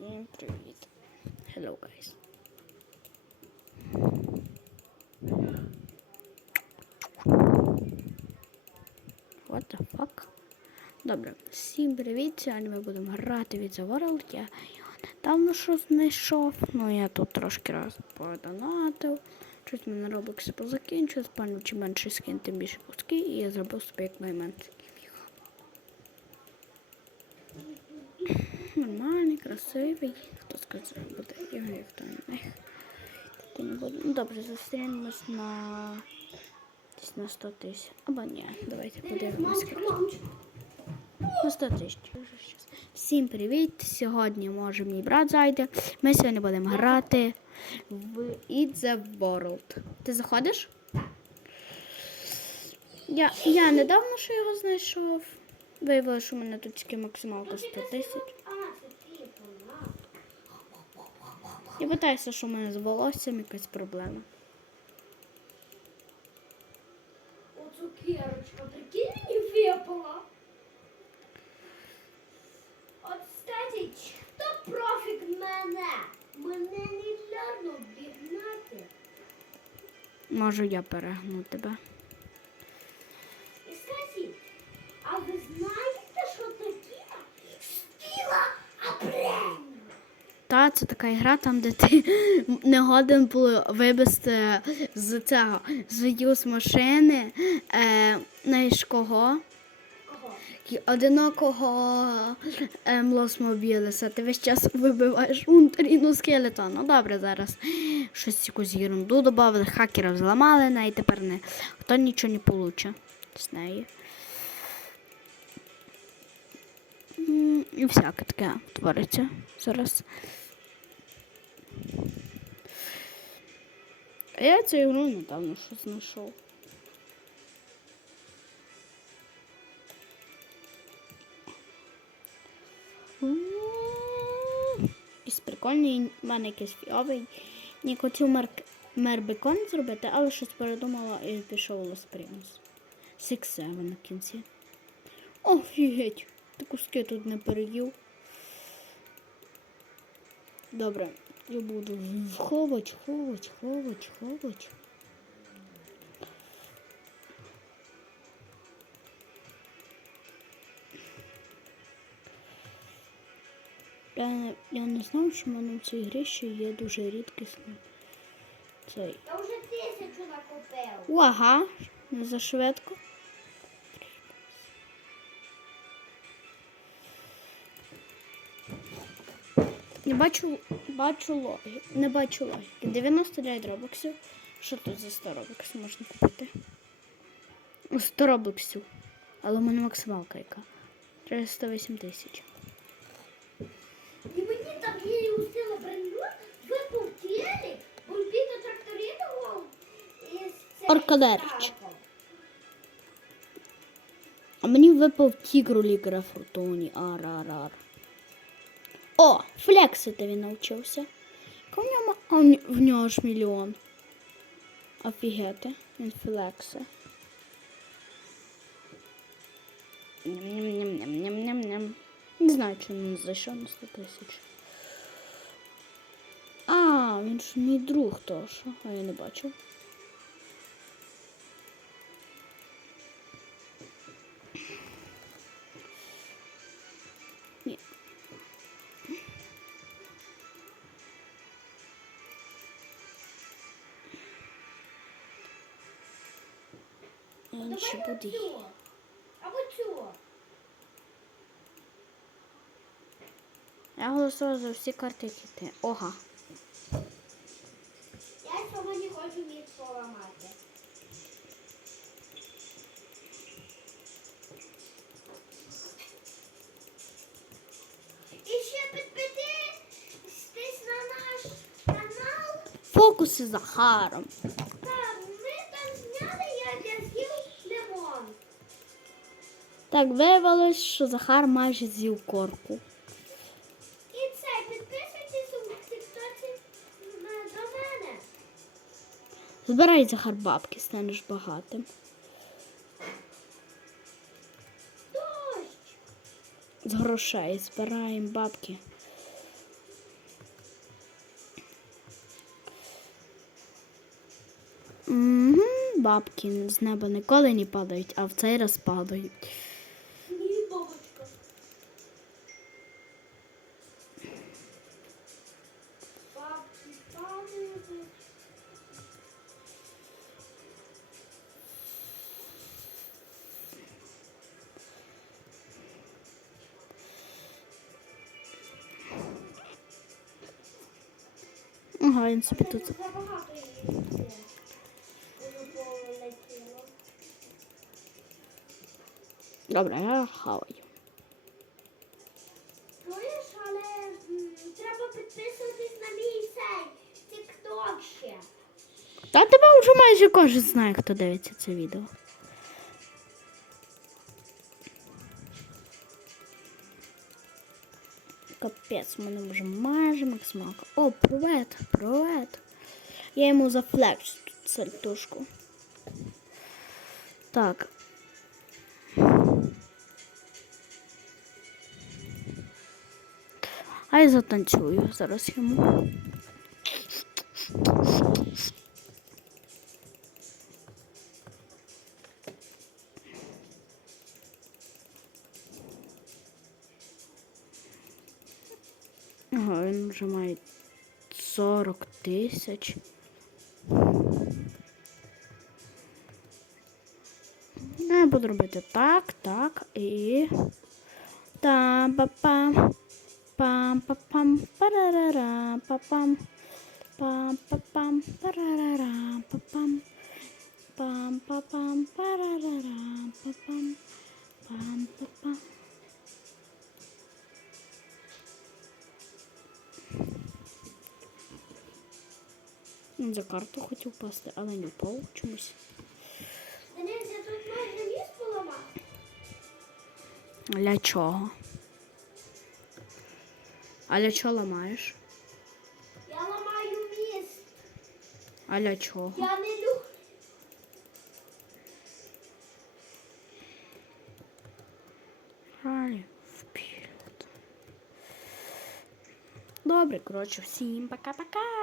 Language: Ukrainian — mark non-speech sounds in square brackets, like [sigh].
Всім привіт. Hello, guys. What the fuck? Добре, всім привіт. Сьогодні ми будемо грати від The World. Я його недавно що знайшов. Ну я тут трошки раз подонатив. Щось мене робокси позакінчилось. Пану чим менше скин, тим більше куски. І я зробив собі як найменше. Нормальний, красивий. Хто скаже, буде його, як хто не не буде. Ну добре, зустрінемось на десь на 100 тисяч. Або ні, давайте подивимось. На 100 тисяч. Всім привіт! Сьогодні може мій брат зайде. Ми сьогодні будемо грати в Eat the World. Ти заходиш? Я, я недавно що його знайшов. Виявилося, що в мене тут тільки максималка 100 тисяч. Я питаюся, що в мене з волоссям якась проблема. О, цукерочка, прикинь, мені випала. От, кстати, хто профік мене? Мене не ляну обігнати. Можу я перегну тебе. І, кстати, а ви знаєте, що таке стіла апрень? Це така гра, там, де ти [laughs] не годен було вивезти з цього з юз машини е, знаєш кого? Кого? Одинокого е, Млосмобілеса. Ти весь час вибиваєш унтеріну скелета. Ну добре, зараз щось якусь ерунду додали, хакерів зламали, на і тепер не хто нічого не получить з неї. І всяке таке твориться зараз. А я цю ігру недавно щось знайшов. Якийсь прикольний, в мене якийсь фіовий. Не хотів мер, мербекон зробити, але щось передумала і пішов Лос Примус. Six на кінці. Офігеть, ти куски тут не переїв. Добре, я буду ховать, ховать, ховать, ховать. Я, не- я не знав, що в мене в цій грі ще є дуже рідкісний цей. Я вже тисячу накупив. Ага, не за швидко. Не бачу, бачу логіки. Не бачу логіки. 99 робоксів. Що тут за 100 робоксів можна купити? Ну, 100 робоксів. Але в мене максималка яка. Треба 108 тисяч. І мені там її устила броню, випав телек, бульбіто тракторитував із цим Аркадерич. А мені випав тігру лікаря фортуні. Ар-ар-ар. О, флексити він навчився. В ньому? А в нього ж мільйон. Офігети, він флекси. Ням-ням-ням-ням-ням-ням. Не знаю, чому він зайшов на 100 тисяч. А, він ж мій друг теж. А я не бачив. Давай буде. Або цю. Я голосував за всі карти, які ти. Ога. Я сьогодні хочу міг поламати. І ще підписуйтесь на наш канал. Фокуси з Захаром. Так, виявилось, що Захар майже з'їв корку. І це підписуйтесь у тіктоці е, до мене. Збирай Захар бабки, станеш багатим. Дощ! З грошей збираємо бабки. Бабки з неба ніколи не падають, а в цей раз падають. Ага, собі тут. Добре, я хаваю. Чуєш, але треба підписуватись на мій сей. Тік-ток ще. Та тебе вже майже кожен знає, хто дивиться це відео. Капець, мене вже майже максималка. О, привет, привет. Я йому зафлекшу тут сальтушку. Так. А я затанцюю зараз йому. Ага, він вже має 40 тисяч. Я буду робити так, так і. Та па пам пам па пам парарара па пам пам па пам парарара па пам пам па пам парарара па пам пам па пам Він за карту хотів пасти, але не впав чомусь. Денис, я тут майже ліс поламав. Для чого? А для чого ламаєш? Я ламаю міст. А для чого? Я не люблю. Ралі вперед. Добре, коротше, всім пока-пока.